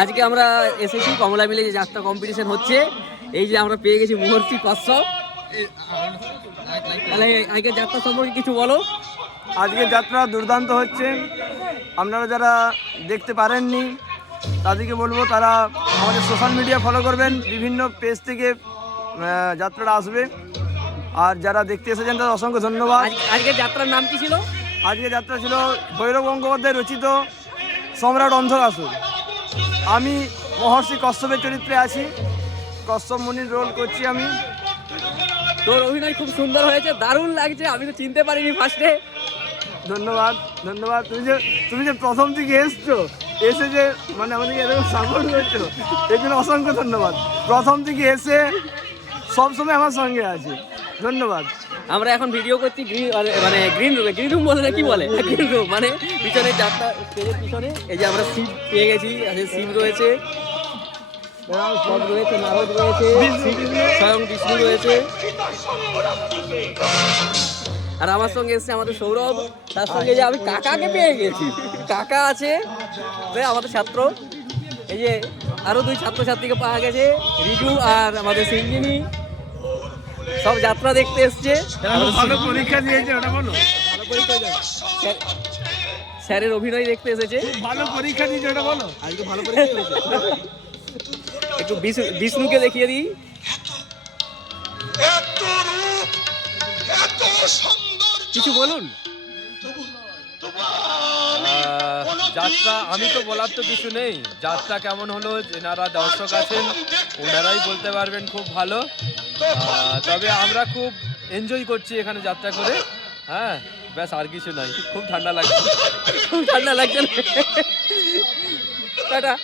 আজকে আমরা এসেছি কমলা মিলে যে যাত্রা কম্পিটিশন হচ্ছে, এই যে আমরা পেয়ে গেছি মুহূর্তি কশ্যপ। তাহলে আজকে যাত্রা সম্পর্কে কিছু বলো। আজকে যাত্রা দুর্দান্ত হচ্ছে, আপনারা যারা দেখতে পারেননি তাদেরকে বলবো তারা আমাদের সোশ্যাল মিডিয়া ফলো করবেন, বিভিন্ন পেজ থেকে যাত্রাটা আসবে। আর যারা দেখতে এসেছেন তাদের অসংখ্য ধন্যবাদ। আজকে যাত্রার নাম কি ছিল? আজকে যাত্রা ছিল ভৈরব গঙ্গোপাধ্যায় রচিত সম্রাট অন্ধকাসুর। আমি মহর্ষি কশ্যপের চরিত্রে আছি, কশ্যপ মুনির রোল করছি আমি। তোর অভিনয় খুব সুন্দর হয়েছে, দারুণ লাগছে, আমি তো চিনতে পারিনি ফার্স্টে। ধন্যবাদ ধন্যবাদ। তুমি যে প্রথম থেকে এসছো, এসে যে মানে আমাদেরকে এরকম সাপোর্ট করছো, এই জন্য অসংখ্য ধন্যবাদ। প্রথম থেকে এসে সবসময় আমার সঙ্গে আছে, ধন্যবাদ। আমরা এখন ভিডিও করছি গ্রিন রুম বলে না, কি বলে গ্রিন রুম মানে পিছনে যাত্রা স্টেজের পিছনে। এই যে আমরা সিট পেয়ে গেছি, শিব রয়েছে, সব রয়েছে, নারদ রয়েছে, স্বয়ং বিষ্ণু রয়েছে। আর আমার সঙ্গে এসছে আমাদের সৌরভ, তার সঙ্গে যে আমি কাকাকে পেয়ে গেছি, কাকা আছে আমাদের ছাত্র। এই যে আরো দুই ছাত্রছাত্রীকে পাওয়া গেছে, রিজু আর আমাদের সিঞ্জিনি, সব যাত্রা দেখতে এসছে। ভালো পরীক্ষা দিয়েছে, ওটা বলো। স্যারের অভিনয় দেখতে এসেছে। ভালো পরীক্ষা দিয়েছে, ওটা বলো। আজকে ভালো পরীক্ষা হয়েছে। একটু বিষ্ণুকে দেখিয়ে দিই। কিছু বলুন। যাত্রা আমি তো বলার তো কিছু নেই, যাত্রা কেমন হলো যেনারা দর্শক আছেন ওনারাই বলতে পারবেন। খুব ভালো, তবে আমরা খুব এনজয় করছি এখানে যাত্রা করে। হ্যাঁ ব্যাস, আর কিছু নাই। খুব ঠান্ডা লাগছে, খুব ঠান্ডা লাগছে। টাটা।